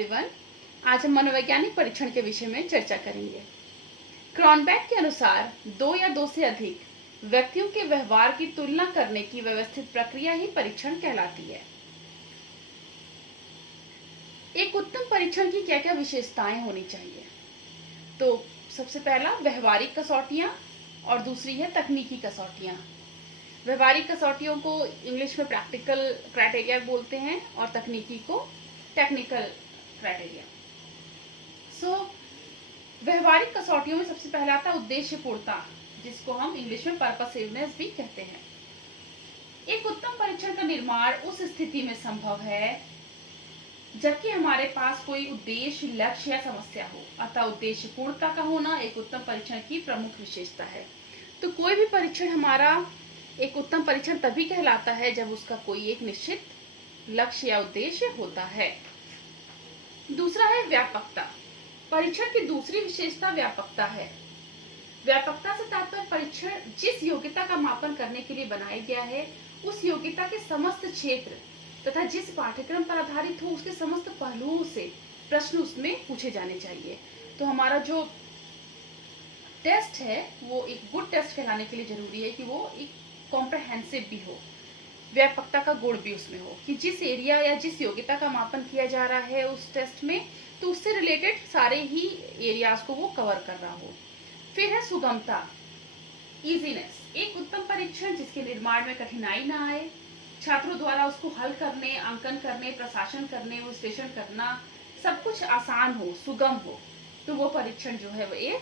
Everyone. आज हम मनोवैज्ञानिक परीक्षण के विषय में चर्चा करेंगे। क्रॉनबैक के अनुसार दो या दो से अधिक व्यक्तियों के व्यवहार की तुलना करने की व्यवस्थित प्रक्रिया ही परीक्षण कहलाती है। एक उत्तम परीक्षण की क्या क्या विशेषताएं होनी चाहिए? तो सबसे पहला व्यवहारिक कसौटियां और दूसरी है तकनीकी कसौटियां। व्यवहारिक कसौटियों को इंग्लिश में प्रैक्टिकल क्राइटेरिया बोलते हैं और तकनीकी को टेक्निकल क्राइटेरिया। व्यवहारिक कसौटियों में सबसे पहला आता है उद्देश्यपूर्णता, जिसको हम इंग्लिश में पर्पसिवनेस भी कहते हैं। एक उत्तम परीक्षण का निर्माण उस स्थिति में संभव है जबकि हमारे पास कोई उद्देश्य, लक्ष्य या समस्या हो। अतः उद्देश्यपूर्णता का होना एक उत्तम परीक्षण की प्रमुख विशेषता है। तो कोई भी परीक्षण हमारा एक उत्तम परीक्षण तभी कहलाता है जब उसका कोई एक निश्चित लक्ष्य या उद्देश्य होता है। दूसरा है व्यापकता। परीक्षण की दूसरी विशेषता व्यापकता है। व्यापकता से तात्पर्य परीक्षण जिस योग्यता का मापन करने के लिए बनाया गया है उस योग्यता के समस्त क्षेत्र तथा जिस पाठ्यक्रम पर आधारित हो उसके समस्त पहलुओं से प्रश्न उसमें पूछे जाने चाहिए। तो हमारा जो टेस्ट है वो एक गुड टेस्ट कहलाने के लिए जरूरी है कि वो एक कॉम्प्रहेंसिव भी हो, व्यापकता का गुण भी उसमें हो, कि जिस एरिया या जिस योग्यता का मापन किया जा रहा है उस टेस्ट में तो उससे रिलेटेड सारे ही एरियाज को वो कवर कर रहा हो। फिर है सुगमता, इजीनेस। एक उत्तम परीक्षण जिसके निर्माण में कठिनाई ना आए, छात्रों द्वारा उसको हल करने, अंकन करने, प्रशासन करने, विश्लेषण करना सब कुछ आसान हो, सुगम हो, तो वो परीक्षण जो है वो एक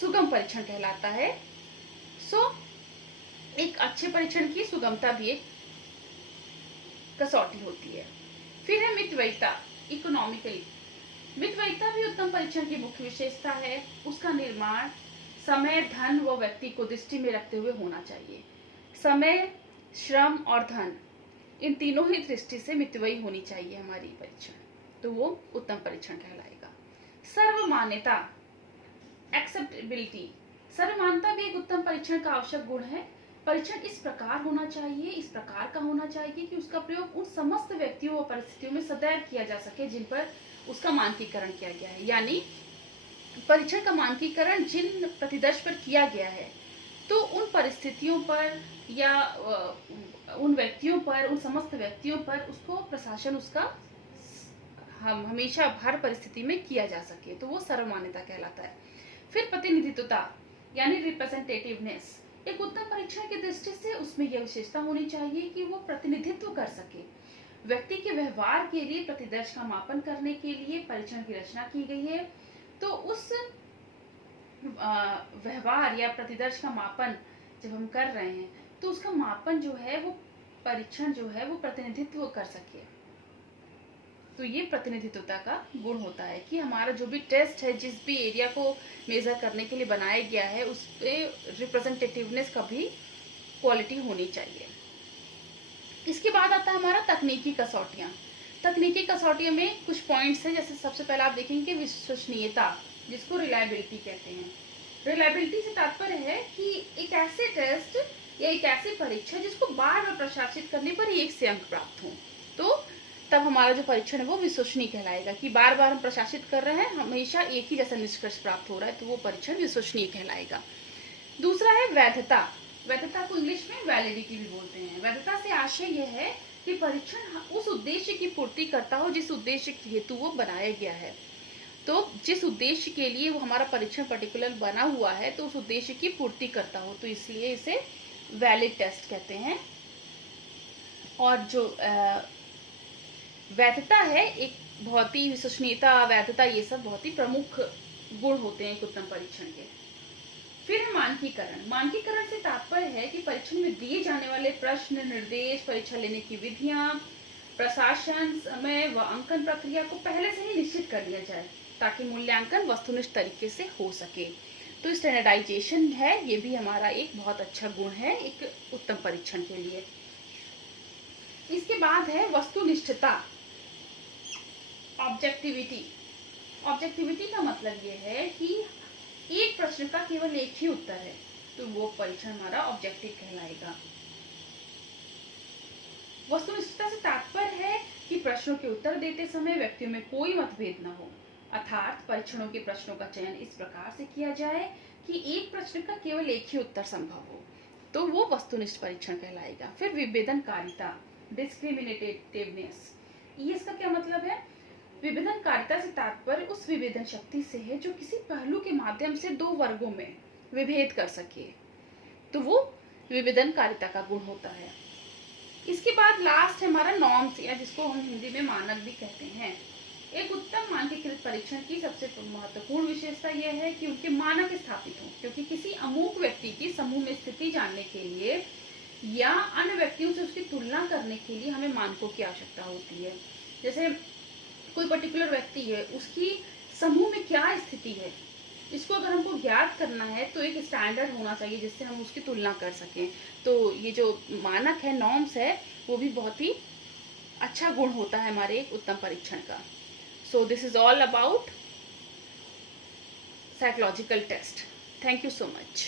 सुगम परीक्षण कहलाता है। एक अच्छे परीक्षण की सुगमता भी एक कसौटी होती है। फिर है मितव्ययिता, इकोनॉमिकली। मितव्ययिता भी उत्तम परीक्षण की मुख्य विशेषता है। उसका निर्माण समय, धन व व्यक्ति को दृष्टि में रखते हुए होना चाहिए। समय, श्रम और धन, इन तीनों ही दृष्टि से मितव्ययी होनी चाहिए हमारी परीक्षण, तो वो उत्तम परीक्षण कहलाएगा। सर्वमान्यता, एक्सेप्टेबिलिटी। सर्वमान्यता भी एक उत्तम परीक्षण का आवश्यक गुण है। परीक्षण इस प्रकार होना चाहिए, इस प्रकार का होना चाहिए कि उसका प्रयोग उन समस्त व्यक्तियों और परिस्थितियों में सदैव किया जा सके जिन पर उसका मानकीकरण किया गया है। यानी परीक्षण का मानकीकरण जिन प्रतिदर्श पर किया गया है तो उन परिस्थितियों पर या उन व्यक्तियों पर, उन समस्त व्यक्तियों पर उसको प्रशासन उसका हम हमेशा हर परिस्थिति में किया जा सके, तो वो सर्वमान्यता कहलाता है। फिर प्रतिनिधित्वता यानी रिप्रेजेंटेटिवनेस। एक उत्तम परीक्षण की दृष्टि से उसमें यह विशेषता होनी चाहिए कि वो प्रतिनिधित्व कर सके। व्यक्ति के व्यवहार के लिए प्रतिदर्श का मापन करने के लिए परीक्षण की रचना की गई है, तो उस व्यवहार या प्रतिदर्श का मापन जब हम कर रहे हैं तो उसका मापन जो है वो परीक्षण जो है वो प्रतिनिधित्व कर सके। तो ये प्रतिनिधित्वता का गुण होता है कि हमारा जो भी टेस्ट है, जिस भी एरिया को मेजर करने के लिए बनाया गया है, उस पे रिप्रेजेंटेटिवनेस का भी क्वालिटी होनी चाहिए। इसके बाद आता है हमारा तकनीकी कसौटियां। तकनीकी कसौटियों में कुछ पॉइंट्स हैं, जैसे सबसे पहला आप देखेंगे विश्वसनीयता, जिसको रिलायबिलिटी कहते हैं। रिलायबिलिटी से तात्पर्य है कि एक ऐसे टेस्ट या एक ऐसी परीक्षा जिसको बार बार प्रशासित करने पर ही 1 से अंक प्राप्त हो, तो तब हमारा जो परीक्षण है वो विश्वसनीय कहलाएगा कि बार बार हम प्रशासित कर रहे हैं, हमेशा एक ही जैसा निष्कर्ष प्राप्त हो रहा है, तो वो परीक्षण विश्वसनीय कहलाएगा। दूसरा है वैधता। वैधता को इंग्लिश में वैलिडिटी भी बोलते हैं। वैधता से आशय यह है कि परीक्षण उस उद्देश्य की पूर्ति करता हो जिस उद्देश्य के हेतु वो बनाया गया है। तो जिस उद्देश्य के लिए वो हमारा परीक्षण पर्टिकुलर बना हुआ है तो उस उद्देश्य की पूर्ति करता हो, तो इसलिए इसे वैलिड टेस्ट कहते हैं। और जो वैधता है, एक बहुत ही विश्वसनीयता, वैधता, ये सब बहुत ही प्रमुख गुण होते हैं एक उत्तम परीक्षण के। फिर है मानकीकरण। मानकीकरण से तात्पर्य है कि परीक्षण में दिए जाने वाले प्रश्न, निर्देश, परीक्षा लेने की विधियां, प्रशासन, समय व अंकन प्रक्रिया को पहले से ही निश्चित कर लिया जाए ताकि मूल्यांकन वस्तुनिष्ठ तरीके से हो सके। तो स्टैंडर्डाइजेशन है, ये भी हमारा एक बहुत अच्छा गुण है एक उत्तम परीक्षण के लिए। इसके बाद है वस्तुनिष्ठता, ऑब्जेक्टिविटी। ऑब्जेक्टिविटी का मतलब ये है कि एक प्रश्न का केवल एक ही उत्तर है, तो वो परीक्षण हमारा ऑब्जेक्टिव कहलाएगा। वस्तुनिष्ठता से तात्पर्य है कि प्रश्नों के उत्तर देते समय व्यक्तियों में कोई मतभेद न हो, अर्थात परीक्षणों के प्रश्नों का चयन इस प्रकार से किया जाए कि एक प्रश्न का केवल एक ही उत्तर संभव हो, तो वो वस्तुनिष्ठ परीक्षण कहलाएगा। फिर विभेदनकारिता, डिस्क्रिमिनेटिवनेस, ये इसका क्या मतलब है? विभेदनकारिता से तात्पर्य उस विभेदन शक्ति से है जो किसी पहलू के माध्यम से दो वर्गों में विभेद कर सके, तो वो विभेदनकारिता का गुण होता है। इसके बाद लास्ट है हमारा नॉर्म्स, या जिसको हम हिंदी में मानक भी कहते हैं। एक उत्तम मानकीकृत परीक्षण की सबसे महत्वपूर्ण विशेषता यह है कि उनके मानक स्थापित हों, क्योंकि किसी अमूक व्यक्ति की समूह में स्थिति जानने के लिए या अन्य व्यक्तियों से उसकी तुलना करने के लिए हमें मानकों की आवश्यकता होती है। जैसे कोई पर्टिकुलर व्यक्ति है, उसकी समूह में क्या स्थिति है, इसको अगर हमको ज्ञात करना है तो एक स्टैंडर्ड होना चाहिए जिससे हम उसकी तुलना कर सकें। तो ये जो मानक है, नॉर्म्स है, वो भी बहुत ही अच्छा गुण होता है हमारे एक उत्तम परीक्षण का। So this is all about psychological test. Thank you so much.